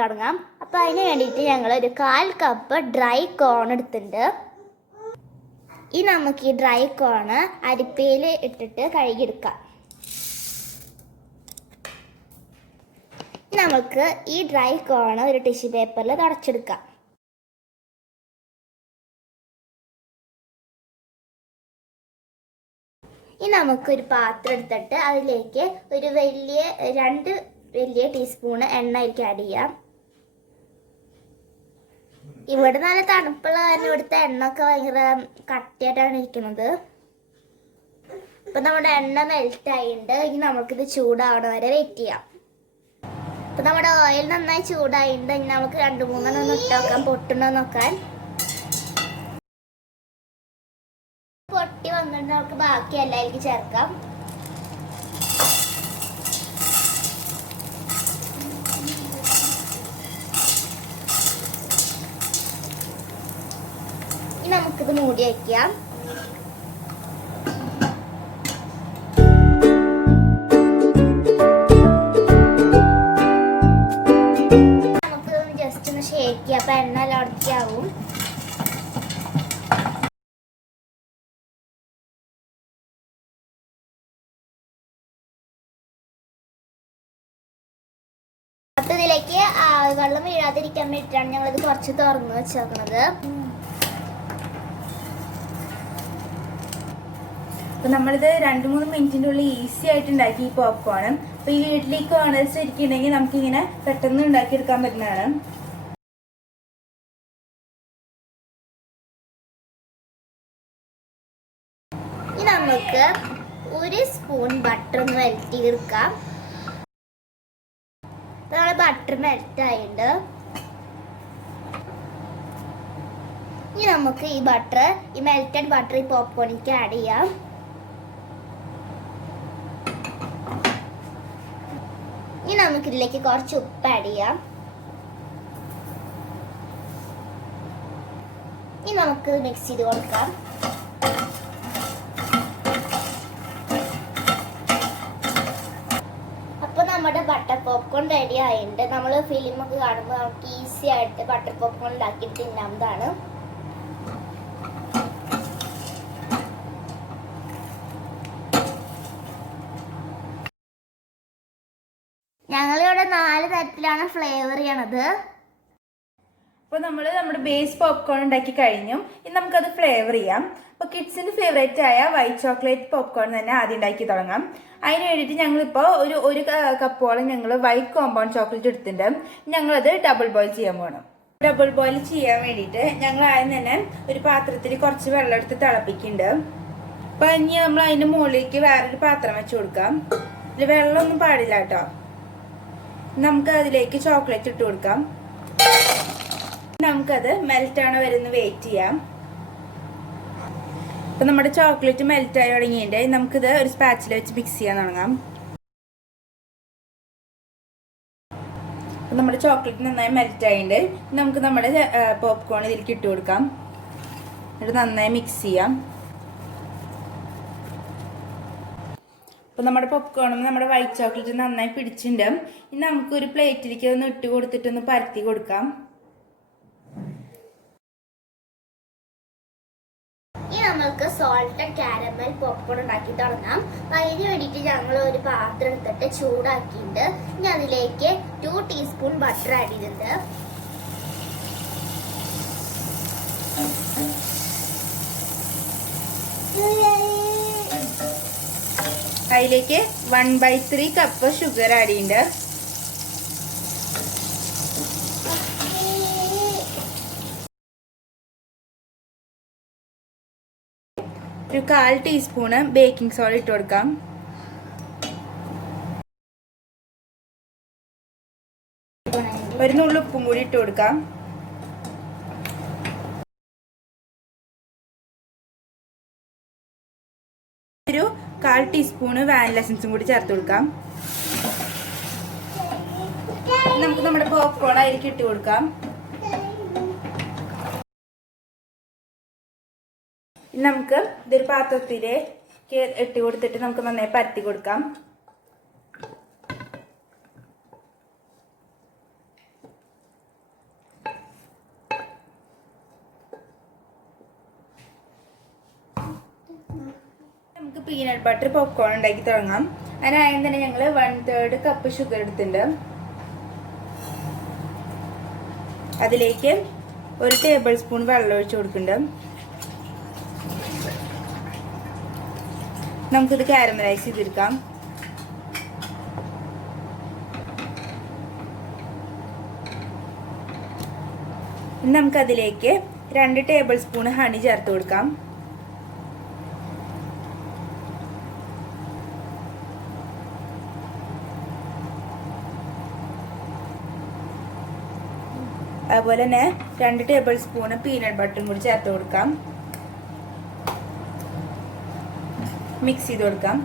തുടങ്ങാം. അപ്പോൾ അതിന് വേണ്ടിയിട്ട് ഞങ്ങൾ ഒരു 1/4 കപ്പ് ഡ്രൈ കോൺ എടുത്തിട്ടുണ്ട്. ഇനി നമുക്ക് ഈ ഡ്രൈ കോൺ അരിപ്പയിൽ ഇട്ടിട്ട് കഴുകിയെടുക്കാം. നമുക്ക് ഈ ഡ്രൈ കോൺ ഒരു ടിഷ്യൂ പേപ്പറിൽ തുടച്ചെടുക്കാം. ഇനി നമുക്കൊരു പാത്രം എടുത്തിട്ട് അതിലേക്ക് ഒരു 2 വലിയ ടീസ്പൂൺ എണ്ണ ആയിരിക്കും ആഡ് ചെയ്യാം. ഇവിടെ നല്ല തണുപ്പുള്ള കാരണം ഇവിടുത്തെ എണ്ണ ഒക്കെ ഭയങ്കര കട്ടിയായിട്ടാണ് ഇരിക്കുന്നത്. ഇപ്പം നമ്മുടെ എണ്ണ മെൽറ്റ് ആയിട്ടുണ്ട്. ഇനി നമുക്കിത് ചൂടാവണ വരെ വെയിറ്റ് ചെയ്യാം. ഇപ്പം നമ്മുടെ ഓയിൽ നന്നായി ചൂടായിട്ടുണ്ട്. ഇനി നമുക്ക് 2-3 ഇട്ട് നോക്കാം, പൊട്ടുണ്ടോ നോക്കാൻ. പൊട്ടി വന്നിട്ട് നമുക്ക് ബാക്കി എല്ലായിരിക്കും ചേർക്കാം. ഇനി നമുക്കിത് മൂടി വയ്ക്കാം. നമുക്കിതൊന്ന് ജസ്റ്റ് ഒന്ന് ഷേക്ക് ചെയ്യാം. അപ്പം എണ്ണ എല്ലായിടത്തേക്കാവും. അപ്പം ഇതിലേക്ക് വെള്ളം വീഴാതിരിക്കാൻ വേണ്ടിയിട്ടാണ് ഞങ്ങളിത് കുറച്ച് തുറന്ന് വെച്ചേക്കുന്നത്. അപ്പോൾ നമ്മളിത് 2-3 മിനിറ്റിൻ്റെ ഉള്ളിൽ ഈസി ആയിട്ട് ഉണ്ടാക്കി ഈ പോപ്കോൺ. അപ്പോൾ ഈ വീട്ടിലേക്ക് ഓണേഴ്സ് ഇരിക്കുന്നുണ്ടെങ്കിൽ നമുക്കിങ്ങനെ പെട്ടെന്ന് ഉണ്ടാക്കിയെടുക്കാൻ പറ്റുന്നതാണ്. ഇനി നമുക്ക് 1 സ്പൂൺ ബട്ടർ ഒന്ന് മെൽറ്റ് ചെയ്തെടുക്കാം. നമ്മുടെ ബട്ടർ മെൽറ്റ് ആയിട്ടുണ്ട്. ഇനി നമുക്ക് ഈ മെൽറ്റഡ് ബട്ടർ ഈ പോപ്കോണിലേക്ക് ആഡ് ചെയ്യാം. ഇനി നമുക്ക് ഇതിലേക്ക് കുറച്ച് ഉപ്പ് ആഡ് ചെയ്യാം. ഇനി നമുക്ക് മിക്സ് ചെയ്ത് കൊടുക്കാം. അപ്പോൾ നമ്മുടെ ബട്ടർ പോപ്കോൺ റെഡി ആയിട്ടുണ്ട്. നമ്മൾ ഫിലിമൊക്കെ കാണുമ്പോൾ നമുക്ക് ഈസി ആയിട്ട് ബട്ടർ പോപ്കോൺ ഉണ്ടാക്കി തിന്നാവുന്നതാണ്. ഞങ്ങളിവിടെ 4 തരത്തിലാണ് ഫ്ലേവർ ചെയ്യണത്. അപ്പോൾ നമ്മൾ നമ്മുടെ ബേസ് പോപ്കോൺ ഉണ്ടാക്കി കഴിഞ്ഞു. ഇനി നമുക്കത് ഫ്ലേവർ ചെയ്യാം. അപ്പോൾ കിഡ്സിൻ്റെ ഫേവറേറ്റ് ആയ വൈറ്റ് ചോക്ലേറ്റ് പോപ്കോൺ തന്നെ ആദ്യം ഉണ്ടാക്കി തുടങ്ങാം. അതിന് വേണ്ടിയിട്ട് ഞങ്ങളിപ്പോൾ ഒരു കപ്പോളം ഞങ്ങൾ വൈറ്റ് കോമ്പൗണ്ട് ചോക്ലേറ്റ് എടുത്തിട്ടുണ്ട്. ഞങ്ങളത് ഡബിൾ ബോയിൽ ചെയ്യാൻ പോകണം. ഡബിൾ ബോയിൽ ചെയ്യാൻ വേണ്ടിയിട്ട് ഞങ്ങൾ ആദ്യം തന്നെ ഒരു പാത്രത്തിൽ കുറച്ച് വെള്ളം എടുത്ത് തിളപ്പിക്കുന്നുണ്ട്. അപ്പോൾ ഇനി നമ്മൾ അതിൻ്റെ മുകളിലേക്ക് വേറൊരു പാത്രം വെച്ച് കൊടുക്കാം. ഇതിൽ വെള്ളമൊന്നും പാടില്ല കേട്ടോ. നമുക്ക് അതിലേക്ക് ചോക്ലേറ്റ് ഇട്ട് കൊടുക്കാം. നമുക്കത് മെൽറ്റ് ആണോ വരുന്ന വെയിറ്റ് ചെയ്യാം. അപ്പം നമ്മുടെ ചോക്ലേറ്റ് മെൽറ്റ് ആയി തുടങ്ങിയിട്ട് നമുക്കിത് ഒരു സ്പാച്ചിൽ വെച്ച് മിക്സ് ചെയ്യാൻ തുടങ്ങാം. അപ്പം നമ്മുടെ ചോക്ലേറ്റ് നന്നായി മെൽറ്റ് ആയിട്ടുണ്ട്. നമുക്ക് നമ്മുടെ പോപ്കോൺ ഇതിലേക്ക് ഇട്ട് കൊടുക്കാം. എന്നിട്ട് നന്നായി മിക്സ് ചെയ്യാം. അപ്പോൾ നമ്മുടെ പോപ്കോണും നമ്മുടെ വൈറ്റ് ചോക്ലേറ്റ് നന്നായി പിടിച്ചിട്ടുണ്ട്. ഇനി നമുക്കൊരു പ്ലേറ്റിലേക്ക് ഒന്ന് ഇട്ട് കൊടുത്തിട്ടൊന്ന് പരത്തി കൊടുക്കാം. ഇനി നമുക്ക് സോൾട്ടഡ് കാരമൽ പോപ്കോൺ ഉണ്ടാക്കി തുടങ്ങാം. അപ്പം അതിന് വേണ്ടിയിട്ട് ഞങ്ങൾ ഒരു പാത്രം എടുത്തിട്ട് ചൂടാക്കിയിട്ടുണ്ട്. ഇനി അതിലേക്ക് 2 ടീസ്പൂൺ ബട്ടർ ആഡ് ചെയ്തിട്ടുണ്ട്. അതിലേക്ക് 1/3 കപ്പ് ഷുഗർ ആഡ് ചെയ്യുന്നുണ്ട്. ഒരു 1/4 ടീസ്പൂണ് ബേക്കിംഗ് സോഡ ഇട്ട് കൊടുക്കാം. ഒരു നുള്ളു ഉപ്പും കൂടി ഇട്ട് കൊടുക്കാം. ഒരു 1/4 ടീസ്പൂണ് വാനില എസൻസും കൂടി ചേർത്ത് കൊടുക്കാം. നമുക്ക് നമ്മുടെ പോപ്കോൺ അതിലേക്ക് ഇട്ട് കൊടുക്കാം. നമുക്ക് ഇതൊരു പാത്രത്തിലേക്ക് ഇട്ട് കൊടുത്തിട്ട് നമുക്ക് നന്നായി പരത്തി കൊടുക്കാം. നമുക്ക് പീനട്ട് ബട്ടർ പോപ്കോൺ ഉണ്ടാക്കി തുടങ്ങാം. അതിനാദ്യം തന്നെ ഞങ്ങൾ 1/3 കപ്പ് ഷുഗർ എടുത്തിട്ടുണ്ട്. അതിലേക്ക് 1 ടേബിൾ സ്പൂൺ വെള്ളം ഒഴിച്ച് കൊടുക്കുന്നുണ്ട്. നമുക്കിത് കാരമലൈസ് ചെയ്തെടുക്കാം. ഇനി നമുക്കതിലേക്ക് 2 ടേബിൾ സ്പൂൺ ഹണി ചേർത്ത് കൊടുക്കാം. അതുപോലെ തന്നെ 2 ടേബിൾ സ്പൂൺ പീനട്ട് ബട്ടറും കൂടി ചേർത്ത് കൊടുക്കാം. മിക്സ് ചെയ്ത് കൊടുക്കാം.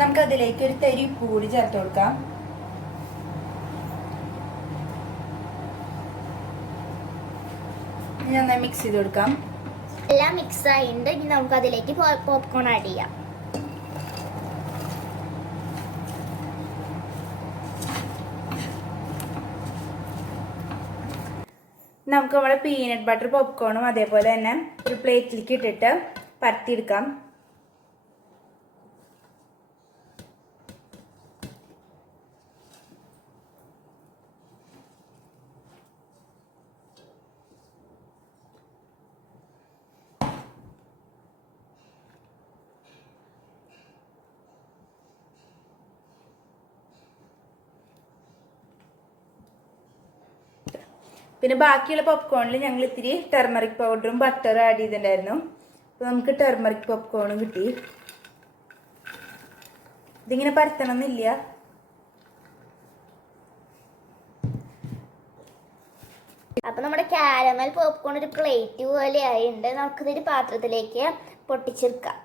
നമുക്കതിലേക്ക് ഒരു തരി ഉപ്പ് കൂടി ചേർത്ത് കൊടുക്കാം. നന്നായി മിക്സ് ചെയ്ത് കൊടുക്കാം. എല്ലാം മിക്സ് ആയിട്ടുണ്ട്. ഇനി നമുക്ക് അതിലേക്ക് പോപ്കോൺ ആഡ് ചെയ്യാം. നമുക്ക് നമ്മുടെ പീനട്ട് ബട്ടർ പോപ്കോണും അതേപോലെ തന്നെ ഒരു പ്ലേറ്റിലേക്ക് ഇട്ടിട്ട് പരത്തിയെടുക്കാം. പിന്നെ ബാക്കിയുള്ള പോപ്കോണിൽ ഞങ്ങൾ ഇത്തിരി ടെർമറിക് പൗഡറും ബട്ടറും ആഡ് ചെയ്തിട്ടുണ്ടായിരുന്നു. അപ്പോൾ നമുക്ക് ടെർമറിക് പോപ്കോണും കിട്ടി. ഇതിങ്ങനെ പരത്തണം എന്നില്ല. അപ്പൊ നമ്മുടെ കാരമൽ പോപ്കോൺ ഒരു പ്ലേറ്റ് പോലെ ആയിട്ടുണ്ട്. നമുക്കിതൊരു പാത്രത്തിലേക്ക് പൊട്ടിച്ചെടുക്കാം.